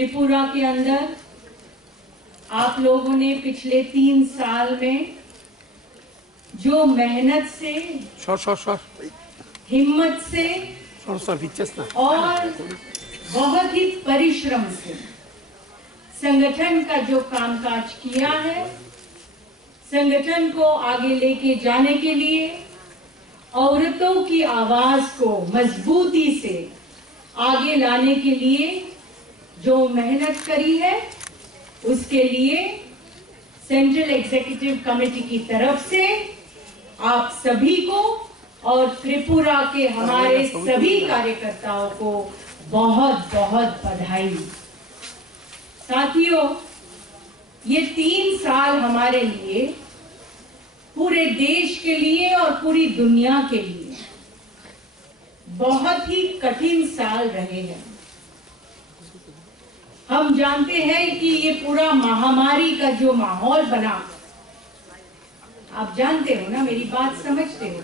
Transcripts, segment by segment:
त्रिपुरा के अंदर आप लोगों ने पिछले 3 साल में जो मेहनत से, हिम्मत से और बहुत ही परिश्रम से संगठन का जो कामकाज किया है, संगठन को आगे लेके जाने के लिए, औरतों की आवाज को मजबूती से आगे लाने के लिए जो मेहनत करी है, उसके लिए सेंट्रल एग्जीक्यूटिव कमेटी की तरफ से आप सभी को और त्रिपुरा के हमारे सभी कार्यकर्ताओं को बहुत बहुत बधाई। साथियों, ये 3 साल हमारे लिए, पूरे देश के लिए और पूरी दुनिया के लिए बहुत ही कठिन साल रहे हैं। हम जानते हैं कि ये पूरा महामारी का जो माहौल बना, आप जानते हो ना, मेरी बात समझते हो?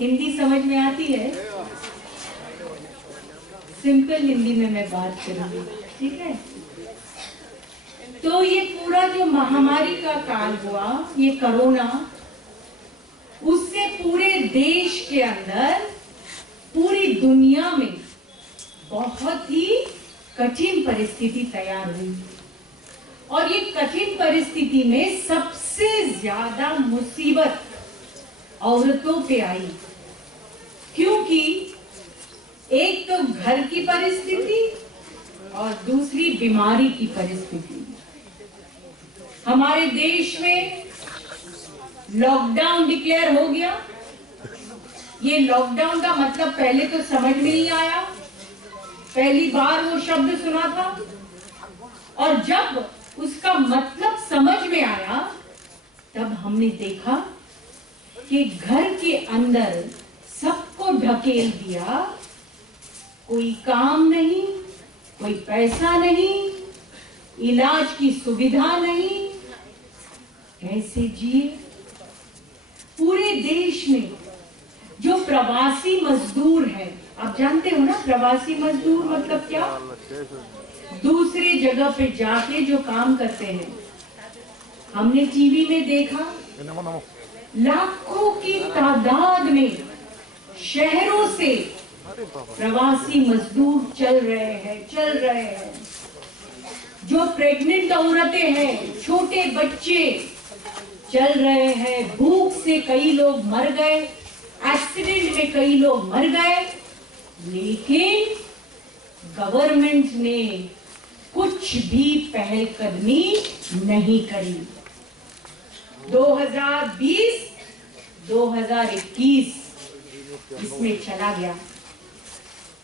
हिंदी समझ में आती है? सिंपल हिंदी में मैं बात करूंगी, ठीक है? तो ये पूरा जो महामारी का काल हुआ, ये कोरोना, उससे पूरे देश के अंदर, पूरी दुनिया में बहुत ही कठिन परिस्थिति तैयार हुई। और ये कठिन परिस्थिति में सबसे ज्यादा मुसीबत औरतों पे आई, क्योंकि एक तो घर की परिस्थिति और दूसरी बीमारी की परिस्थिति। हमारे देश में लॉकडाउन डिक्लेयर हो गया। ये लॉकडाउन का मतलब पहले तो समझ में नहीं आया, पहली बार वो शब्द सुना था, और जब उसका मतलब समझ में आया तब हमने देखा कि घर के अंदर सबको ढकेल दिया। कोई काम नहीं, कोई पैसा नहीं, इलाज की सुविधा नहीं, कैसे जिए? पूरे देश में जो प्रवासी मजदूर है, आप जानते हो ना प्रवासी मजदूर मतलब क्या? दूसरी जगह पे जाके जो काम करते हैं। हमने टीवी में देखा, लाखों की तादाद में शहरों से प्रवासी मजदूर चल रहे हैं। जो प्रेग्नेंट औरतें हैं, छोटे बच्चे चल रहे हैं। भूख से कई लोग मर गए, एक्सीडेंट में कई लोग मर गए, लेकिन गवर्नमेंट ने कुछ भी पहलकदमी नहीं करी। 2020, 2021 इसमें चला गया।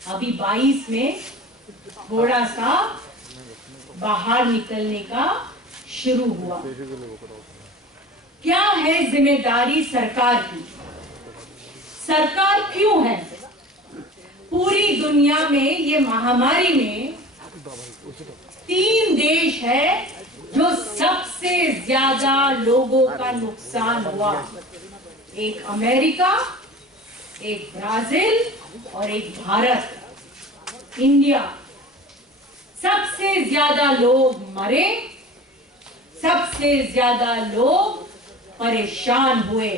अभी 22 में थोड़ा सा बाहर निकलने का शुरू हुआ। क्या है जिम्मेदारी सरकार की? सरकार क्यों है? पूरी दुनिया में ये महामारी में 3 देश है जो सबसे ज्यादा लोगों का नुकसान हुआ। एक अमेरिका, एक ब्राजील और एक भारत, इंडिया। सबसे ज्यादा लोग मरे, सबसे ज्यादा लोग परेशान हुए।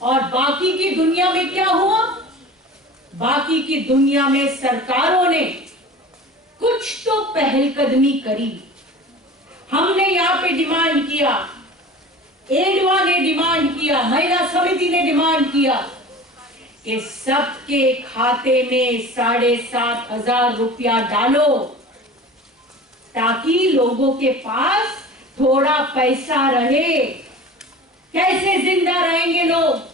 और बाकी की दुनिया में क्या हुआ? बाकी की दुनिया में सरकारों ने कुछ तो पहलकदमी करी। हमने यहाँ पे डिमांड किया, एडवा ने डिमांड किया, महिला समिति ने डिमांड किया कि सबके खाते में 7,500 रुपया डालो, ताकि लोगों के पास थोड़ा पैसा रहे। कैसे जिंदा रहेंगे लोग?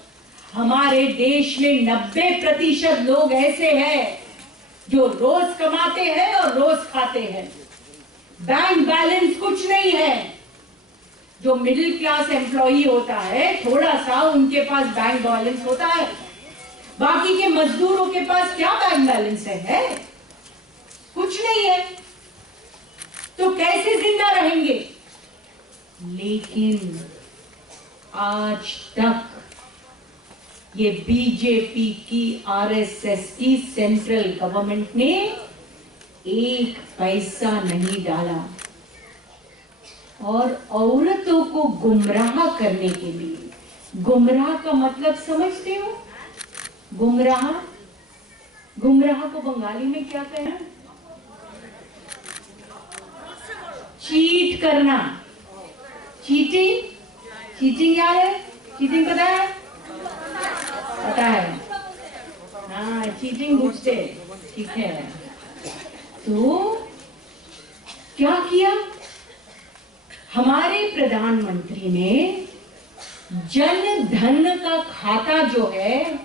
हमारे देश में 90% लोग ऐसे हैं जो रोज कमाते हैं और रोज खाते हैं। बैंक बैलेंस कुछ नहीं है। जो मिडिल क्लास एम्प्लॉई होता है, थोड़ा सा उनके पास बैंक बैलेंस होता है। बाकी के मजदूरों के पास क्या बैंक बैलेंस है? कुछ नहीं है। तो कैसे जिंदा रहेंगे? लेकिन आज तक ये बीजेपी की, आरएसएस की सेंट्रल गवर्नमेंट ने एक पैसा नहीं डाला। और औरतों को गुमराह करने के लिए, गुमराह का मतलब समझते हो? गुमराह, गुमराह को बंगाली में क्या कहना? चीट करना, चीटिंग। चीटिंग क्या है? चीटिंग पता है? पता है, हाँ चीटिंग पूछते, ठीक है। तो क्या किया हमारे प्रधानमंत्री ने? जन धन का खाता जो है,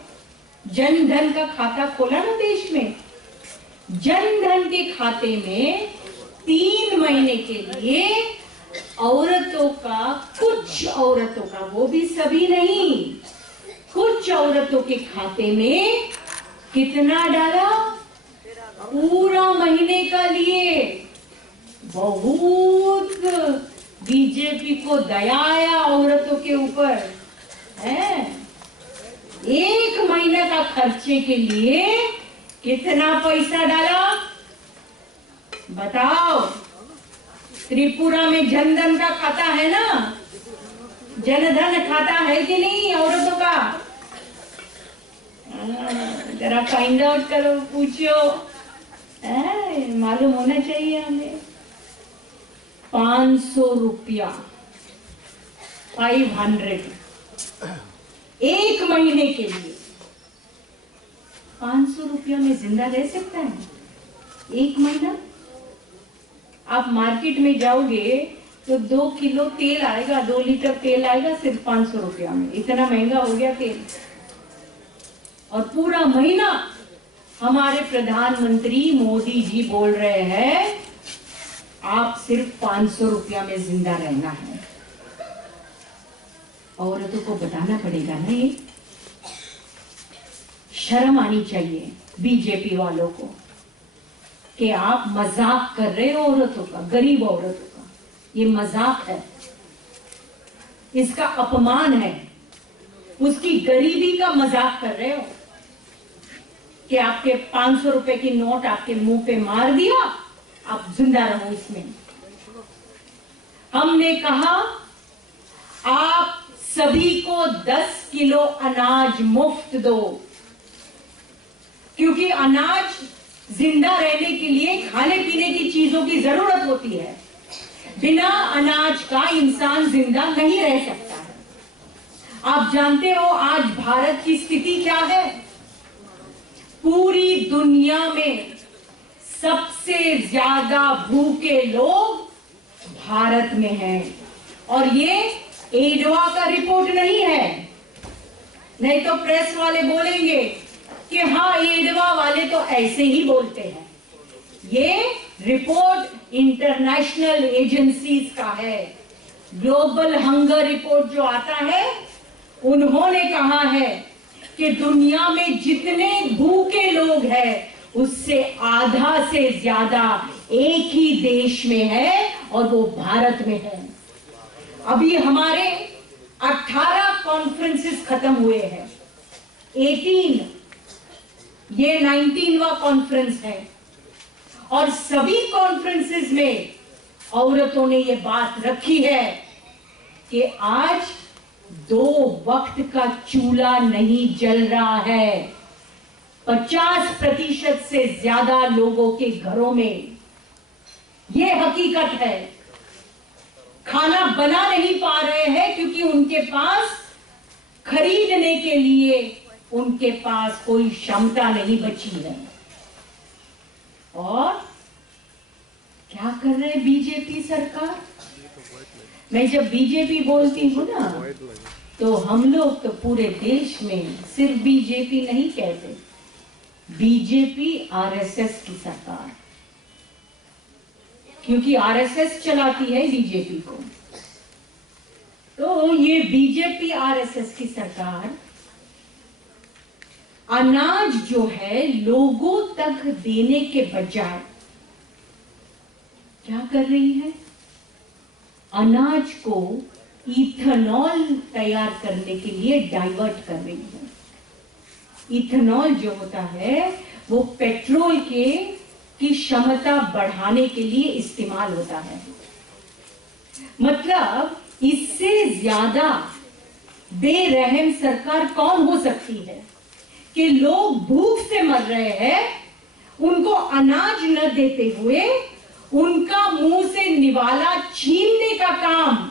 जन धन का खाता खोला ना देश में। जन धन के खाते में 3 महीने के लिए औरतों का, कुछ औरतों का, वो भी सभी नहीं, कुछ औरतों के खाते में कितना डाला? पूरा महीने का लिए। बहुत बीजेपी को दया आया औरतों के ऊपर है। 1 महीने का खर्चे के लिए कितना पैसा डाला बताओ? त्रिपुरा में जनधन का खाता है ना? जनधन खाता है कि नहीं औरतों का? जरा फाइंड आउट करो, पूछो, मालूम होना चाहिए हमें। 500 रुपया, 500, 1 महीने के लिए। 500 रुपया में जिंदा रह सकता है 1 महीना? आप मार्केट में जाओगे तो 2 किलो तेल आएगा, 2 लीटर तेल आएगा सिर्फ 500 रुपया में। इतना महंगा हो गया तेल। और पूरा महीना हमारे प्रधानमंत्री मोदी जी बोल रहे हैं आप सिर्फ 500 रुपया में जिंदा रहना है। औरतों को बताना पड़ेगा ना, ये शर्म आनी चाहिए बीजेपी वालों को कि आप मजाक कर रहे हो औरतों का, गरीब औरतों का। ये मजाक है, इसका अपमान है, उसकी गरीबी का मजाक कर रहे हो कि आपके 500 रुपए की नोट आपके मुंह पे मार दिया, आप जिंदा रहो इसमें। हमने कहा आप सभी को 10 किलो अनाज मुफ्त दो, क्योंकि अनाज जिंदा रहने के लिए खाने पीने की चीजों की जरूरत होती है। बिना अनाज का इंसान जिंदा नहीं रह सकता है। आप जानते हो आज भारत की स्थिति क्या है? पूरी दुनिया में सबसे ज्यादा भूखे लोग भारत में हैं। और ये एडवा का रिपोर्ट नहीं है, नहीं तो प्रेस वाले बोलेंगे कि हाँ एडवा वाले तो ऐसे ही बोलते हैं। ये रिपोर्ट इंटरनेशनल एजेंसीज का है। ग्लोबल हंगर रिपोर्ट जो आता है, उन्होंने कहा है कि दुनिया में जितने भूखे लोग हैं उससे आधा से ज्यादा एक ही देश में है और वो भारत में है। अभी हमारे 18 कॉन्फ्रेंसेस खत्म हुए हैं, 18, ये 19वां कॉन्फ्रेंस है। और सभी कॉन्फ्रेंसेस में औरतों ने ये बात रखी है कि आज 2 वक्त का चूल्हा नहीं जल रहा है। 50% से ज्यादा लोगों के घरों में ये हकीकत है, खाना बना नहीं पा रहे हैं क्योंकि उनके पास खरीदने के लिए उनके पास कोई क्षमता नहीं बची है। और क्या कर रहे हैं बीजेपी सरकार? मैं जब बीजेपी बोलती हूँ ना, तो हम लोग तो पूरे देश में सिर्फ बीजेपी नहीं कहते, बीजेपी आरएसएस की सरकार, क्योंकि आरएसएस चलाती है बीजेपी को। तो ये बीजेपी आरएसएस की सरकार अनाज जो है लोगों तक देने के बजाय क्या कर रही है? अनाज को इथेनॉल तैयार करने के लिए डाइवर्ट कर रही है। इथेनॉल जो होता है वो पेट्रोल के की क्षमता बढ़ाने के लिए इस्तेमाल होता है। मतलब इससे ज्यादा बेरहम सरकार कौन हो सकती है कि लोग भूख से मर रहे हैं, उनको अनाज न देते हुए उनका मुंह से निवाला छीनने का काम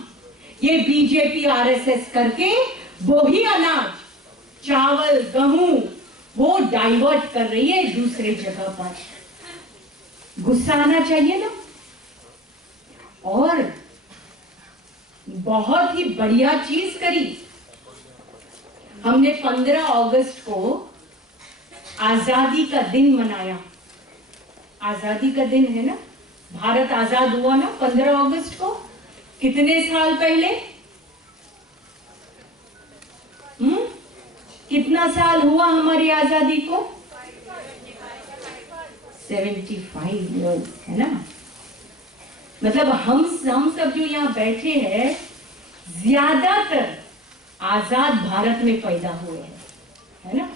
ये बीजेपी आरएसएस करके वही अनाज, चावल, गेहूं वो डाइवर्ट कर रही है दूसरे जगह पर। गुस्सा आना चाहिए ना। और बहुत ही बढ़िया चीज करी हमने। 15 अगस्त को आजादी का दिन मनाया। आजादी का दिन है ना, भारत आजाद हुआ ना 15 अगस्त को। कितने साल पहले? कितना साल हुआ हमारी आजादी को? 75 ईयर्स, है ना। मतलब हम सब जो यहाँ बैठे हैं ज्यादातर आजाद भारत में पैदा हुए हैं, है ना।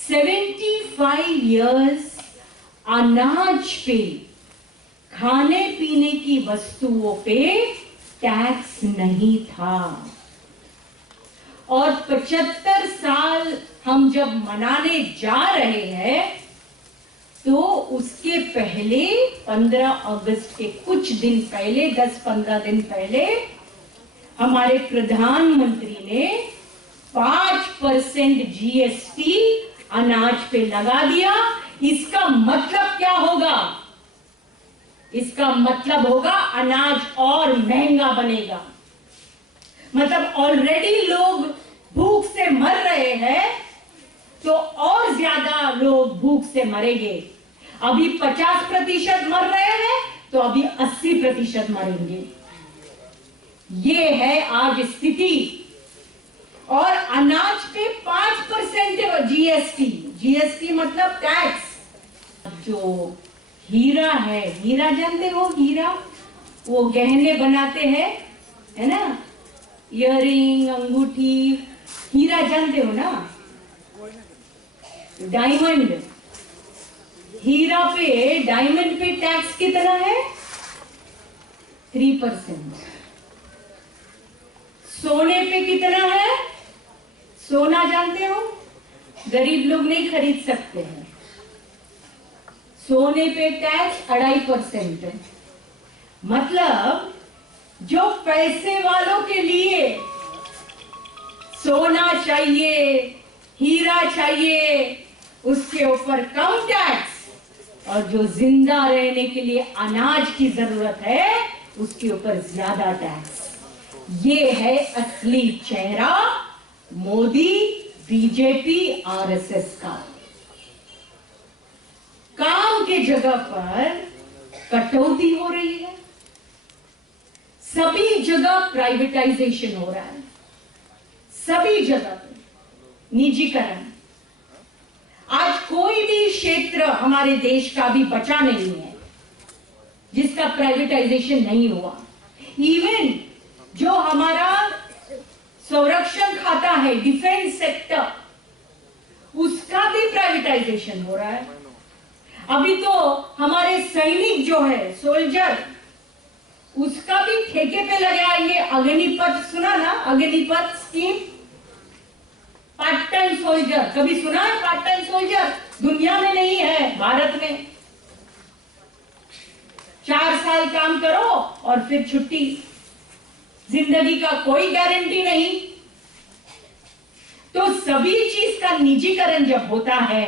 75 ईयर्स अनाज पे, खाने पीने की वस्तुओं पे टैक्स नहीं था। और 75 साल हम जब मनाने जा रहे हैं तो उसके पहले 15 अगस्त के कुछ दिन पहले, 10-15 दिन पहले हमारे प्रधानमंत्री ने 5% जीएसटी अनाज पे लगा दिया। इसका मतलब क्या होगा? इसका मतलब होगा अनाज और महंगा बनेगा। मतलब ऑलरेडी लोग भूख से मर रहे हैं तो और ज्यादा लोग भूख से मरेंगे। अभी 50% मर रहे हैं तो अभी 80% मरेंगे। ये है आज स्थिति। और अनाज पे 5% जीएसटी। जीएसटी मतलब टैक्स। जो हीरा है, हीरा जानते हो? हीरा वो गहने बनाते हैं, है ना, इयररिंग, अंगूठी, हीरा जानते हो ना। डायमंड, हीरा पे, डायमंड पे टैक्स कितना है? 3%। सोने पे कितना है? सोना जानते हो? गरीब लोग नहीं खरीद सकते हैं। सोने पे टैक्स 2.5%। मतलब जो पैसे वालों के लिए सोना चाहिए, हीरा चाहिए, उसके ऊपर कम टैक्स, और जो जिंदा रहने के लिए अनाज की जरूरत है उसके ऊपर ज्यादा टैक्स। ये है असली चेहरा मोदी, बीजेपी, आरएसएस का। काम के जगह पर कटौती हो रही है, सभी जगह प्राइवेटाइजेशन हो रहा है, सभी जगह निजीकरण। आज कोई भी क्षेत्र हमारे देश का भी बचा नहीं है जिसका प्राइवेटाइजेशन नहीं हुआ। इवन जो हमारा संरक्षण खाता है, डिफेंस सेक्टर, उसका भी प्राइवेटाइजेशन हो रहा है। अभी तो हमारे सैनिक जो है, सोल्जर, उसका भी ठेके पे लगाएंगे। अग्निपथ सुना ना? Agnipath scheme, part time soldier. कभी सुना है पार्ट टाइम सोल्जर? दुनिया में नहीं है, भारत में। 4 साल काम करो और फिर छुट्टी। जिंदगी का कोई गारंटी नहीं। तो सभी चीज का निजीकरण जब होता है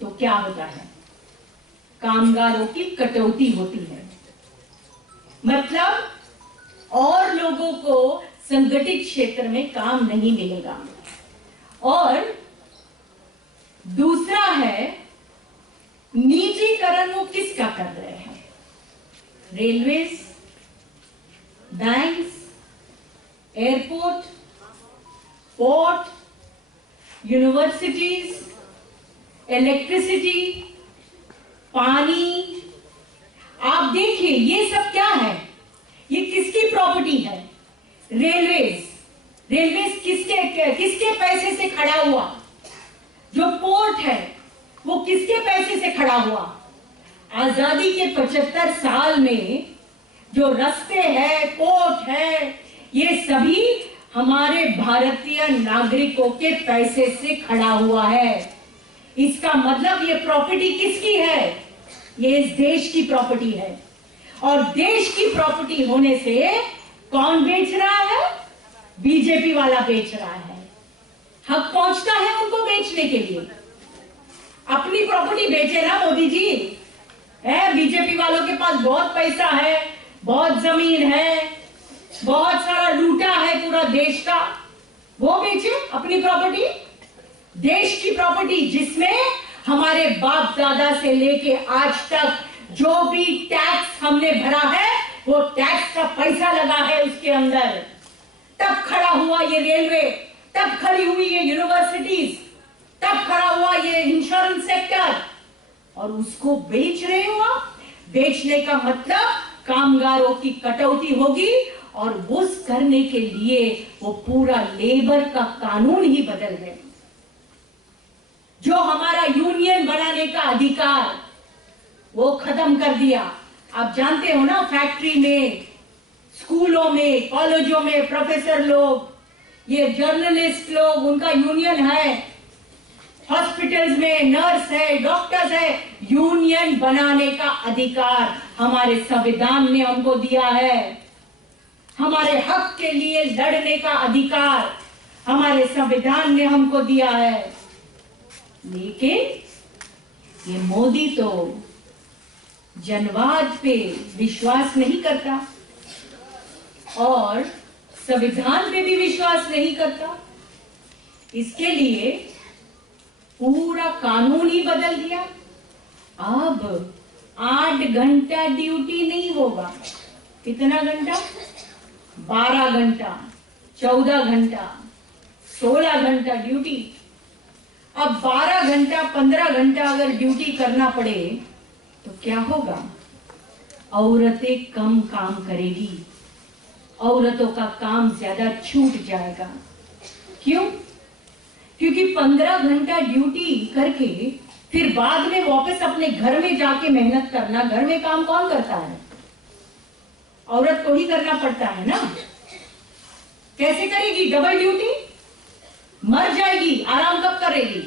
तो क्या होता है? कामगारों की कटौती होती है। मतलब और लोगों को संगठित क्षेत्र में काम नहीं मिलेगा। और दूसरा है निजीकरण। वो किसका कर रहे हैं? Railways, banks, airport, port, universities, electricity, पानी। आप देखिए ये सब क्या है? ये किसकी प्रॉपर्टी है? रेलवेज। रेलवेज किसके पैसे से खड़ा हुआ? जो पोर्ट है वो किसके पैसे से खड़ा हुआ? आजादी के 75 साल में जो रास्ते हैं, कोर्ट है, ये सभी हमारे भारतीय नागरिकों के पैसे से खड़ा हुआ है। इसका मतलब ये प्रॉपर्टी किसकी है? ये इस देश की प्रॉपर्टी है। और देश की प्रॉपर्टी होने से कौन बेच रहा है? बीजेपी वाला बेच रहा है। हक पहुंचता है उनको बेचने के लिए। अपनी प्रॉपर्टी बेचे ना मोदी जी। है, बीजेपी वालों के पास बहुत पैसा है, बहुत जमीन है, बहुत सारा लूटा है पूरा देश का, वो बेचे अपनी प्रॉपर्टी। देश की प्रॉपर्टी जिसमें हमारे बाप दादा से लेके आज तक जो भी टैक्स हमने भरा है, वो टैक्स का पैसा लगा है उसके अंदर। तब खड़ा हुआ ये रेलवे, तब खड़ी हुई ये यूनिवर्सिटीज, तब खड़ा हुआ ये इंश्योरेंस सेक्टर, और उसको बेच रहे हो आप। बेचने का मतलब कामगारों की कटौती होगी, और उस करने के लिए वो पूरा लेबर का कानून ही बदल रहे। जो हमारा यूनियन बनाने का अधिकार वो खत्म कर दिया। आप जानते हो ना, फैक्ट्री में, स्कूलों में, कॉलेजों में प्रोफेसर लोग, ये जर्नलिस्ट लोग, उनका यूनियन है। हॉस्पिटल्स में नर्स है, डॉक्टर्स है। यूनियन बनाने का अधिकार हमारे संविधान ने हमको दिया है। हमारे हक के लिए लड़ने का अधिकार हमारे संविधान ने हमको दिया है। लेकिन ये मोदी तो जनवाद पे विश्वास नहीं करता और संविधान पे भी विश्वास नहीं करता। इसके लिए पूरा कानून ही बदल दिया। अब 8 घंटा ड्यूटी नहीं होगा। कितना घंटा? 12 घंटा, 14 घंटा, 16 घंटा ड्यूटी। अब 12 घंटा, 15 घंटा अगर ड्यूटी करना पड़े तो क्या होगा? औरतें कम काम करेगी, औरतों का काम ज्यादा छूट जाएगा। क्यों? क्योंकि 15 घंटा ड्यूटी करके फिर बाद में वापस अपने घर में जाके मेहनत करना, घर में काम कौन करता है? औरत को ही करना पड़ता है ना। कैसे करेगी डबल ड्यूटी? मर जाएगी, आराम कब करेगी?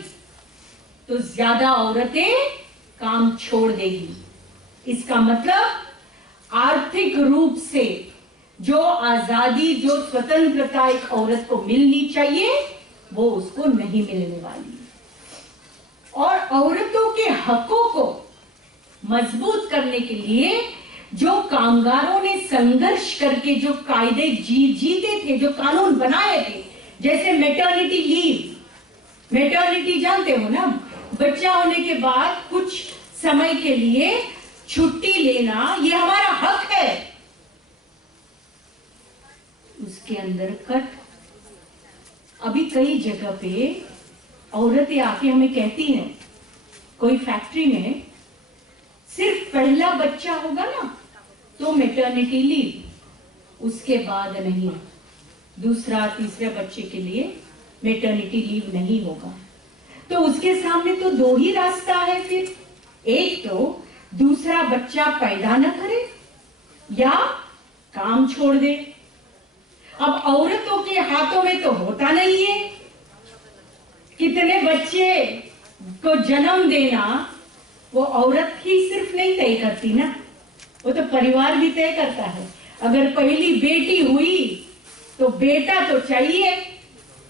तो ज्यादा औरतें काम छोड़ देगी। इसका मतलब आर्थिक रूप से जो आजादी, जो स्वतंत्रता एक औरत को मिलनी चाहिए, वो उसको नहीं मिलने वाली। और औरतों के हकों को मजबूत करने के लिए जो कामगारों ने संघर्ष करके जो कायदे जीते थे, जो कानून बनाए थे, जैसे मैटरनिटी लीव। मैटरनिटी जानते हो ना, बच्चा होने के बाद कुछ समय के लिए छुट्टी लेना, ये हमारा हक है। उसके अंदर कट अभी कई जगह पे औरतें आके हमें कहती हैं, कोई फैक्ट्री में सिर्फ पहला बच्चा होगा ना तो मैटरनिटी लीव, उसके बाद नहीं। दूसरा तीसरे बच्चे के लिए मैटरनिटी लीव नहीं होगा। तो उसके सामने तो 2 ही रास्ता है फिर। एक तो दूसरा बच्चा पैदा न करे या काम छोड़ दे। अब औरतों के हाथों में तो होता नहीं है। कितने बच्चे को जन्म देना वो औरत ही सिर्फ नहीं तय करती ना, वो तो परिवार भी तय करता है। अगर पहली बेटी हुई तो बेटा तो चाहिए।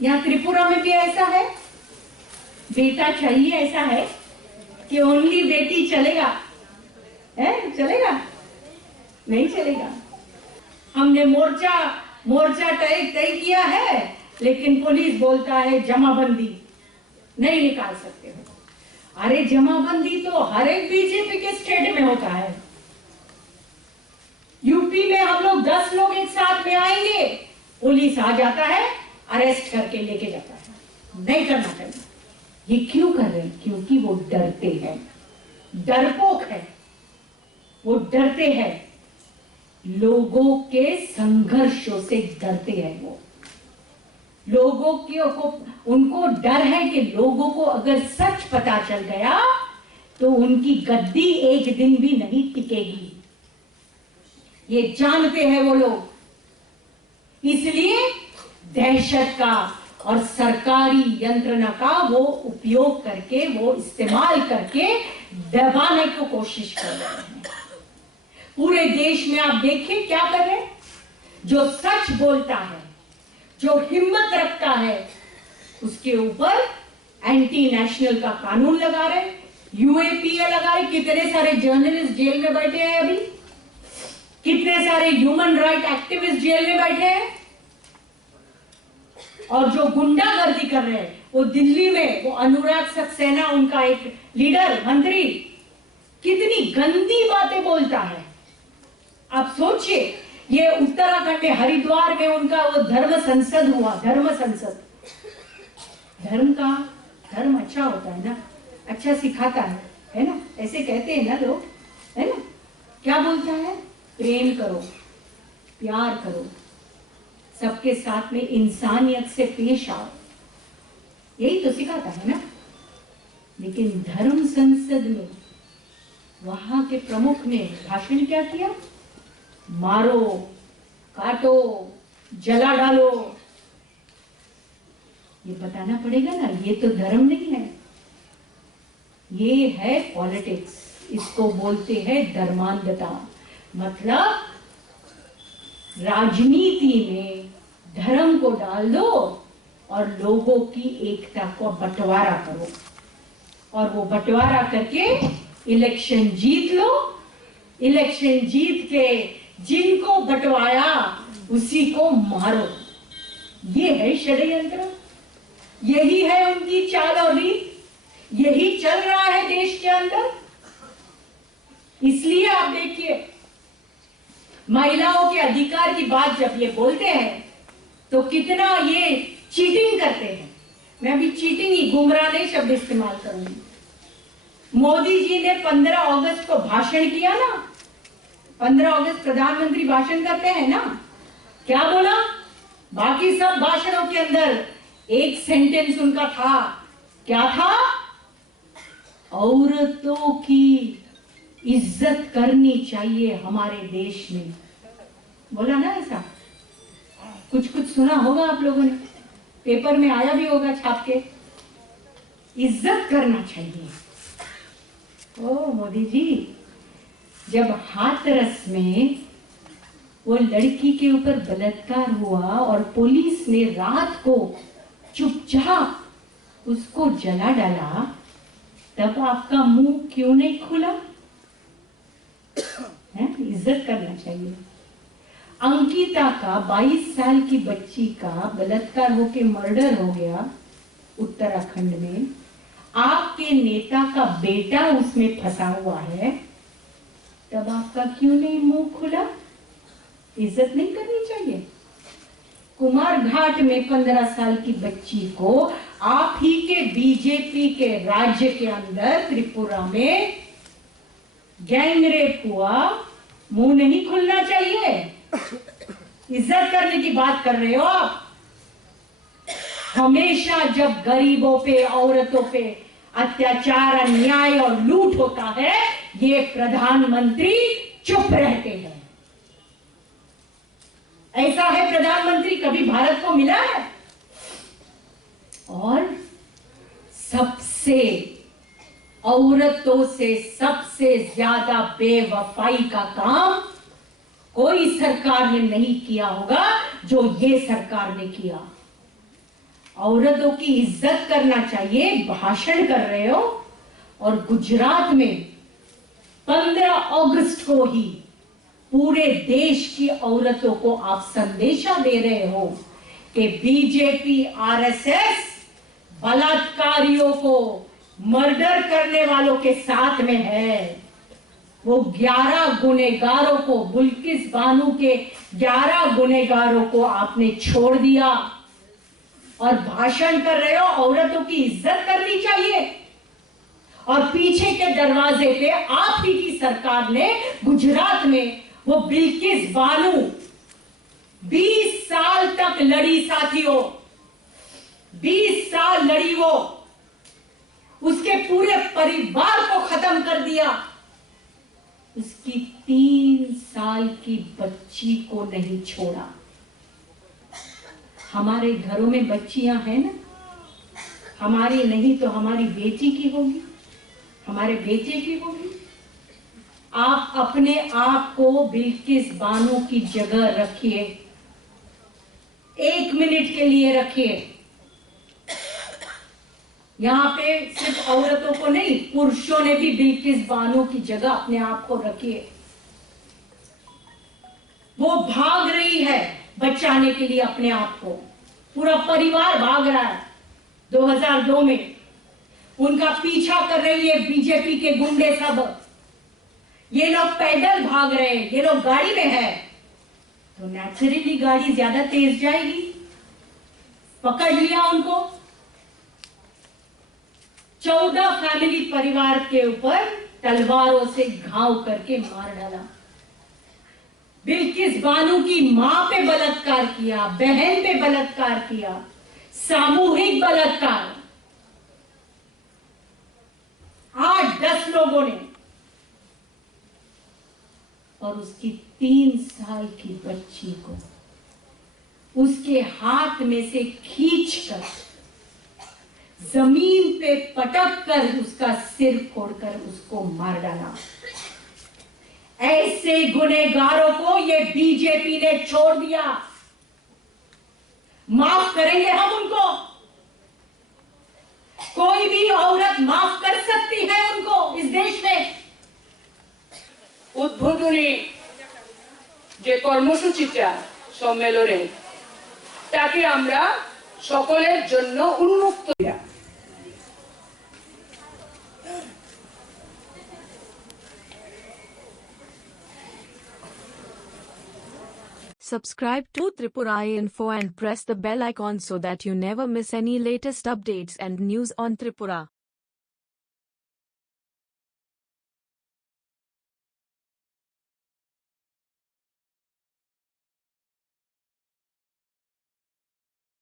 यहाँ त्रिपुरा में भी ऐसा है, बेटा चाहिए। ऐसा है कि ओनली बेटी चलेगा? है, चलेगा? नहीं चलेगा। हमने मोर्चा तय किया है, लेकिन पुलिस बोलता है जमाबंदी नहीं निकाल सकते हो। अरे जमाबंदी तो हर एक बीजेपी के स्टेट में होता है। यूपी में हम लोग 10 लोग एक साथ में आएंगे, पुलिस आ जाता है, अरेस्ट करके लेके जाता है। नहीं करना चाहिए। ये क्यों कर रहे हैं? क्योंकि वो डरते हैं, डरपोक है, वो डरते हैं, लोगों के संघर्षों से डरते हैं। वो लोगों को उनको डर है कि लोगों को अगर सच पता चल गया तो उनकी गद्दी एक दिन भी नहीं टिकेगी। ये जानते हैं वो लोग, इसलिए दहशत का और सरकारी यंत्रणा का वो उपयोग करके, वो इस्तेमाल करके दबाने को कोशिश कर रहे हैं। पूरे देश में आप देखिए क्या कर रहे हैं। जो सच बोलता है, जो हिम्मत रखता है, उसके ऊपर एंटी नेशनल का कानून लगा रहे, यूएपीए लगा रहे। कितने सारे जर्नलिस्ट जेल में बैठे हैं अभी, कितने सारे ह्यूमन राइट एक्टिविस्ट जेल में बैठे हैं। और जो गुंडागर्दी कर रहे हैं वो दिल्ली में, वो अनुराग सक्सेना उनका एक लीडर, मंत्री, कितनी गंदी बातें बोलता है। आप सोचिए, ये उत्तराखंड में हरिद्वार में उनका वो धर्म संसद हुआ, धर्म संसद। धर्म अच्छा होता है ना, अच्छा सिखाता है ना, ऐसे कहते हैं ना लोग, है ना। क्या बोलता है? प्रेम करो, प्यार करो, सबके साथ में इंसानियत से पेश आओ, यही तो सिखाता है ना। लेकिन धर्म संसद में वहां के प्रमुख ने भाषण क्या किया? मारो, काटो, जला डालो। ये बताना पड़ेगा ना, ये तो धर्म नहीं है, ये है पॉलिटिक्स। इसको बोलते हैं धर्मांधता। मतलब राजनीति में धर्म को डाल दो और लोगों की एकता को बंटवारा करो, और वो बंटवारा करके इलेक्शन जीत लो। इलेक्शन जीत के जिनको बंटवाया उसी को मारो। ये है षड्यंत्र, यही है उनकी चाल और रीत, यही चल रहा है देश के अंदर। इसलिए आप देखिए, महिलाओं के अधिकार की बात जब ये बोलते हैं तो कितना ये चीटिंग करते हैं। मैं अभी चीटिंग ही, गुमराह नहीं शब्द इस्तेमाल करूंगी। मोदी जी ने 15 अगस्त को भाषण किया ना, 15 अगस्त प्रधानमंत्री भाषण करते हैं ना, क्या बोला? बाकी सब भाषणों के अंदर एक सेंटेंस उनका था, क्या था? औरतों की इज्जत करनी चाहिए हमारे देश में। बोला ना ऐसा? कुछ कुछ सुना होगा आप लोगों ने, पेपर में आया भी होगा छाप के। इज्जत करना चाहिए। ओ मोदी जी, जब हाथरस में वो लड़की के ऊपर बलात्कार हुआ और पुलिस ने रात को चुपचाप उसको जला डाला, तब आपका मुंह क्यों नहीं खुला? इज्जत करना चाहिए। अंकिता का 22 साल की बच्ची का बलात्कार होके मर्डर हो गया उत्तराखंड में, आपके नेता का बेटा उसमें फंसा हुआ है, तब आपका क्यों नहीं मुंह खुला? इज्जत नहीं करनी चाहिए? कुमारघाट में 15 साल की बच्ची को आप ही के बीजेपी के राज्य के अंदर त्रिपुरा में गैंगरेप हुआ, मुंह नहीं खुलना चाहिए? इज्जत करने की बात कर रहे हो आप। हमेशा जब गरीबों पे, औरतों पे अत्याचार, अन्याय और लूट होता है, ये प्रधानमंत्री चुप रहते हैं। ऐसा है प्रधानमंत्री कभी भारत को मिला है? और सबसे, औरतों से सबसे ज्यादा बेवफाई का काम कोई सरकार ने नहीं किया होगा जो ये सरकार ने किया। औरतों की इज्जत करना चाहिए, भाषण कर रहे हो, और गुजरात में 15 अगस्त को ही पूरे देश की औरतों को आप संदेशा दे रहे हो कि बीजेपी, आरएसएस बलात्कारियों को, मर्डर करने वालों के साथ में है। वो 11 गुनहगारों को, बुल्किस बानो के 11 गुनहगारों को आपने छोड़ दिया और भाषण कर रहे हो औरतों की इज्जत करनी चाहिए। और पीछे के दरवाजे पे आप ही की सरकार ने गुजरात में वो बिल्किस बानो 20 साल तक लड़ी साथियों, 20 साल लड़ी वो। उसके पूरे परिवार को खत्म कर दिया, उसकी 3 साल की बच्ची को नहीं छोड़ा। हमारे घरों में बच्चियां हैं ना, हमारी नहीं तो हमारी बेटी की होगी, हमारे बेटे की होगी। आप अपने आप को बिल्किस बानो की जगह रखिए, 1 मिनट के लिए रखिए। यहां पे सिर्फ औरतों को नहीं, पुरुषों ने भी बिल्किस बानो की जगह अपने आप को रखिए। वो भाग रही है बचाने के लिए अपने आप को, पूरा परिवार भाग रहा है। 2002 में उनका पीछा कर रही है बीजेपी के गुंडे सब। ये लोग पैदल भाग रहे हैं, ये लोग गाड़ी में है, तो नेचुरली गाड़ी ज्यादा तेज जाएगी। पकड़ लिया उनको, 14 फैमिली परिवार के ऊपर तलवारों से घाव करके मार डाला। बिल्किस बानो की मां पे बलात्कार किया, बहन पे बलात्कार किया, सामूहिक बलात्कार। 8-10 लोगों ने, और उसकी 3 साल की बच्ची को उसके हाथ में से खींचकर जमीन पे पटक कर उसका सिर फोड़कर उसको मार डाला। ऐसे गुनहगारों को ये बीजेपी ने छोड़ दिया। माफ करेंगे हम उनको? कोई भी औरत माफ कर सकती है उनको इस देश में? উদ্বোধনী যে কর্মসূচিটা সম্মেলনে, তাকে আমরা সকলের জন্য উন্মুক্ত। Subscribe to Tripura Info and press the bell icon so that you never miss any latest updates and news on Tripura.